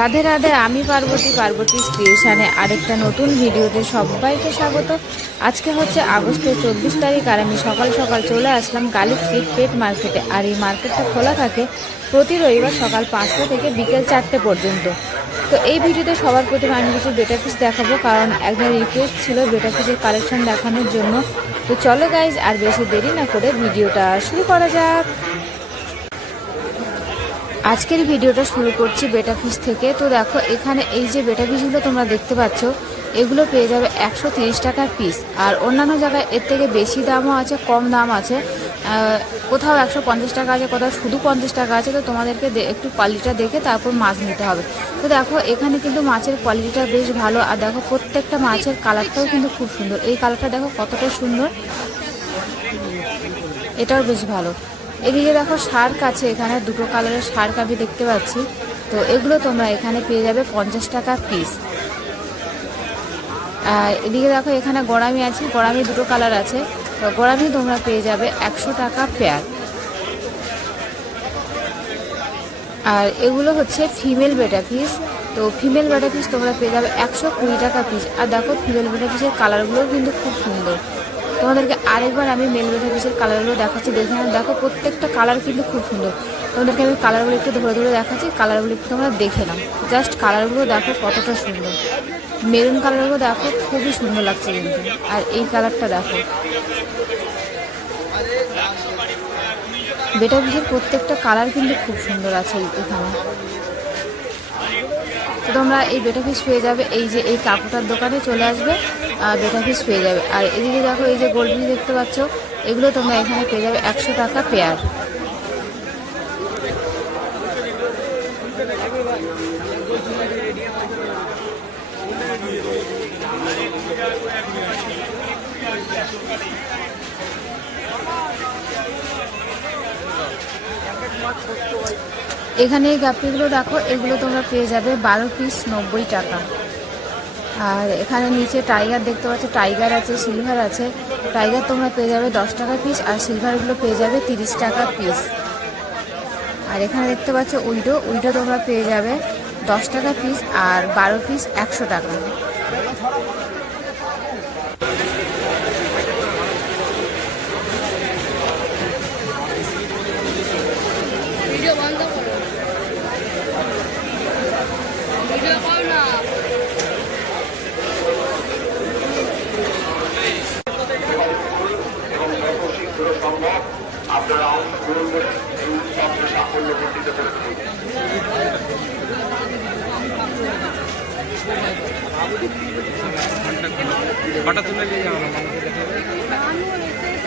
রাধে রাধে, আমি পার্বতীর ক্রিয়েশনে আরেকটা নতুন ভিডিওতে সবাইকে স্বাগত। আজকে হচ্ছে আগস্টের 24 তারিখ আর আমি সকাল সকাল চলে আসলাম কালী স্ট্রিট পেট মার্কেটে। আর এই মার্কেটটা খোলা থাকে প্রতি রবিবার সকাল 5টা থেকে বিকেল 4টে পর্যন্ত। তো এই ভিডিওতে সবার প্রথমে আমি কিছু বেটা পিস দেখাবো, কারণ একজন রিকোয়েস্ট ছিল বেটা পিসের কালেকশন দেখানোর জন্য। তো চলো গাইজ, আর বেশি দেরি না করে ভিডিওটা শুরু করা যাক। আজকের ভিডিওটা শুরু করছি বেটা পিস থেকে। তো দেখো, এখানে এই যে বেটা পিসগুলো তোমরা দেখতে পাচ্ছ, এগুলো পেয়ে যাবে 130 টাকার পিস। আর অন্যান্য জায়গায় এর থেকে বেশি দামও আছে, কম দাম আছে, কোথাও 150 টাকা আছে, কোথাও শুধু 50 টাকা আছে। তো তোমাদেরকে একটু কোয়ালিটিটা দেখে তারপর মাছ নিতে হবে। তো দেখো, এখানে কিন্তু মাছের কোয়ালিটিটা বেশ ভালো। আর দেখো, প্রত্যেকটা মাছের কালারটাও কিন্তু খুব সুন্দর। এই কালারটা দেখো কতটা সুন্দর, এটাও বেশ ভালো। এদিকে দেখো শার্ক আছে, এখানে দুটো কালারের শার্ক আমি দেখতে পাচ্ছি। তো এগুলো তোমরা এখানে পেয়ে যাবে 50 টাকা পিস। আর এদিকে দেখো, এখানে গোড়ামি আছে, গোড়ামি দুটো কালার আছে। তো গোড়ামি তোমরা পেয়ে যাবে 100 টাকা পেয়ার। আর এগুলো হচ্ছে ফিমেল বেটা পিস। তো ফিমেল বেটা পিস তোমরা পেয়ে যাবে 120 টাকা পিস। আর দেখো, ফিমেল বেটা পিসের কালারগুলোও কিন্তু খুব সুন্দর। তোমাদেরকে আরেকবার আমি মেল বেটা পিসের কালারগুলো দেখাচ্ছি, দেখে দেখো প্রত্যেকটা কালার কিন্তু খুব সুন্দর। তোমাদেরকে আমি কালারগুলো একটু ধরে ধরে দেখাচ্ছি, কালারগুলো একটু তোমরা দেখে নাও। জাস্ট কালারগুলো দেখো কতটা সুন্দর। মেরুন কালারগুলো দেখো খুবই সুন্দর লাগছে কিন্তু। আর এই কালারটা দেখো, বেটা পিসের প্রত্যেকটা কালার কিন্তু খুব সুন্দর আছে এখানে। তো তোমরা এই বেটা পিস পেয়ে যাবে এই যে এই কাপড়টার দোকানে চলে আসবে, বেটা পিস পেয়ে যাবে। আর এদিকে দেখো, এই যে গোল্ড পিস দেখতে পাচ্ছ, এগুলো তোমরা এখানে পেয়ে যাবে 100 টাকা পেয়ার। এখানে এই গাপ্পিগুলো দেখো, এগুলো তোমরা পেয়ে যাবে 12 পিস 90 টাকা। আর এখানে নিচে টাইগার দেখতে পাচ্ছ, টাইগার আছে, সিলভার আছে। টাইগার তোমরা পেয়ে যাবে 10 টাকা পিস, আর সিলভারগুলো পেয়ে যাবে 30 টাকা পিস। আর এখানে দেখতে পাচ্ছ উইডো, উইডো তোমরা পেয়ে যাবে 10 টাকা পিস, আর 12 পিস 100 টাকা। আপনারা অংশগ্রহণ করে এই উৎসবকে সাফল্য বর্ধিত করে তুলুন।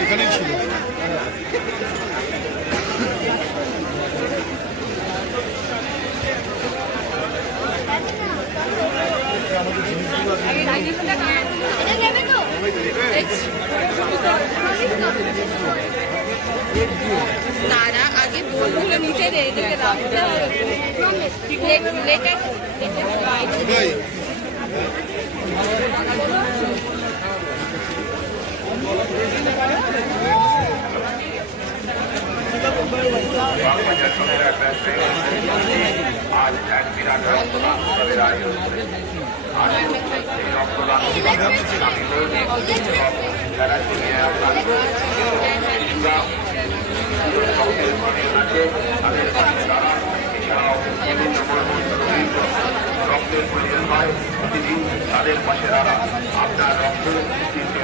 এখানেই ছিল। তারা আগে বলগুলো নিচে রেখে রাখতে হবে। আজ এক বিরাট রক্তদান উৎসবের আয়োজন এই রক্তদান যারা তাদের পাশে দাঁড়ান। এছাড়াও বিভিন্ন রক্তের প্রয়োজন হয়, প্রতিদিন তাদের পাশে দাঁড়ান। আপনার রক্ত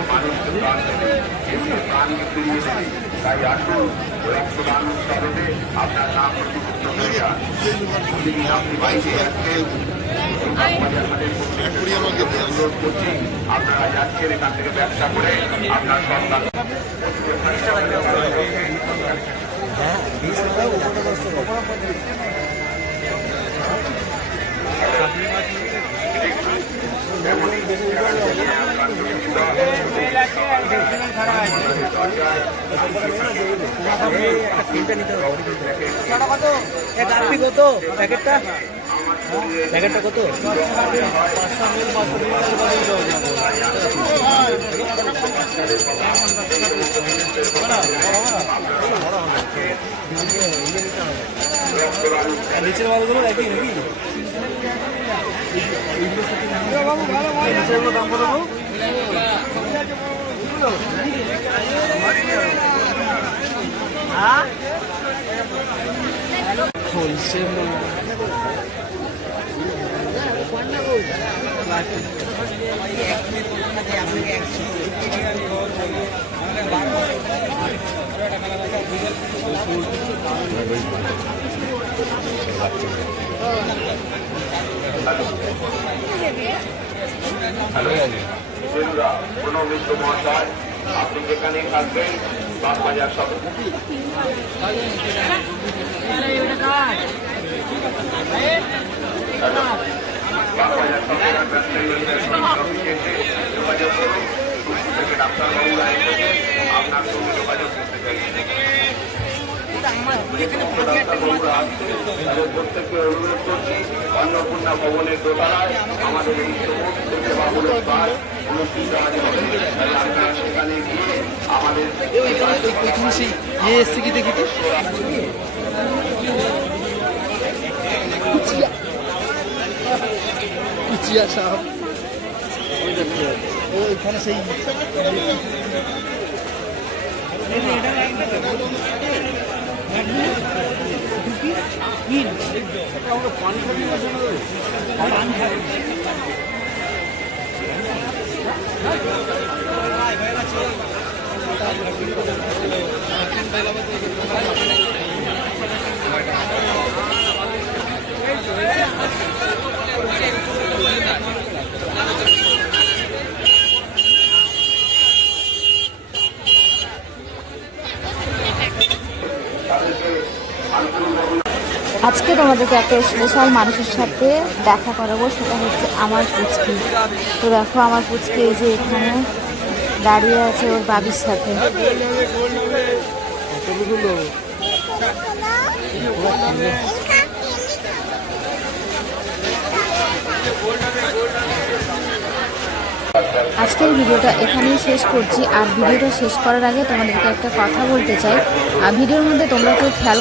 মানুষকে প্রাণ দেবে, এমনি প্রাণকে ফিরিয়ে দেবে। তাই আসুন রক্তদান উৎসবেতে আপনার নাম নথিভুক্ত হয়ে যান। প্রতিদিন আপনি বাইরে আসছেন, অনুরোধ করছি আপনারা যাচ্ছেন এখান থেকে ব্যবসা করে আপনার সন্তান। কত প্যাকেটটা? প্যাকেটটা কত? 500 ml আর নিচের মালগুলো একই নাকি? নিচের দাম কত? হোলসেল বন্ধুরা, কোনো মিত্র মহাশয়, আপনি যেখানেই থাকবেন বাগবাজার সব বাগবাজার সবের ব্যবসায়ী যোগাযোগ করুন। সুস্থ থেকে ডাক্তারবাবুরা এসেছে আপনার সঙ্গে যোগাযোগ করতে চাইছেন। ডাক্তারবাবুরা আসছে, তাদের প্রত্যেককে অনুরোধ করছি অন্নপূর্ণা ভবনের দোতলায় আমাদের এই সমস্ত সেবামূলক কাজ অনুষ্ঠিত হবে। তাই আপনারা সেখানে গিয়ে আমাদের এসছে কি দেখি তো কুচিয়া সাহেব ওইখানে সেই আজকে তোমাদেরকে একটা স্পেশাল মানুষের সাথে দেখা করাবো, সেটা হচ্ছে আমার পুচকি। তো দেখো আমার পুচকি এই যে এখানে দাঁড়িয়ে আছে ওর বাবির সাথে। আজকের ভিডিওটা এখানেই শেষ করছি। আর ভিডিওটা শেষ করার আগে তোমাদেরকে একটা কথা বলতে চাই। ভিডিওর মধ্যে তোমরা কেউ খেয়াল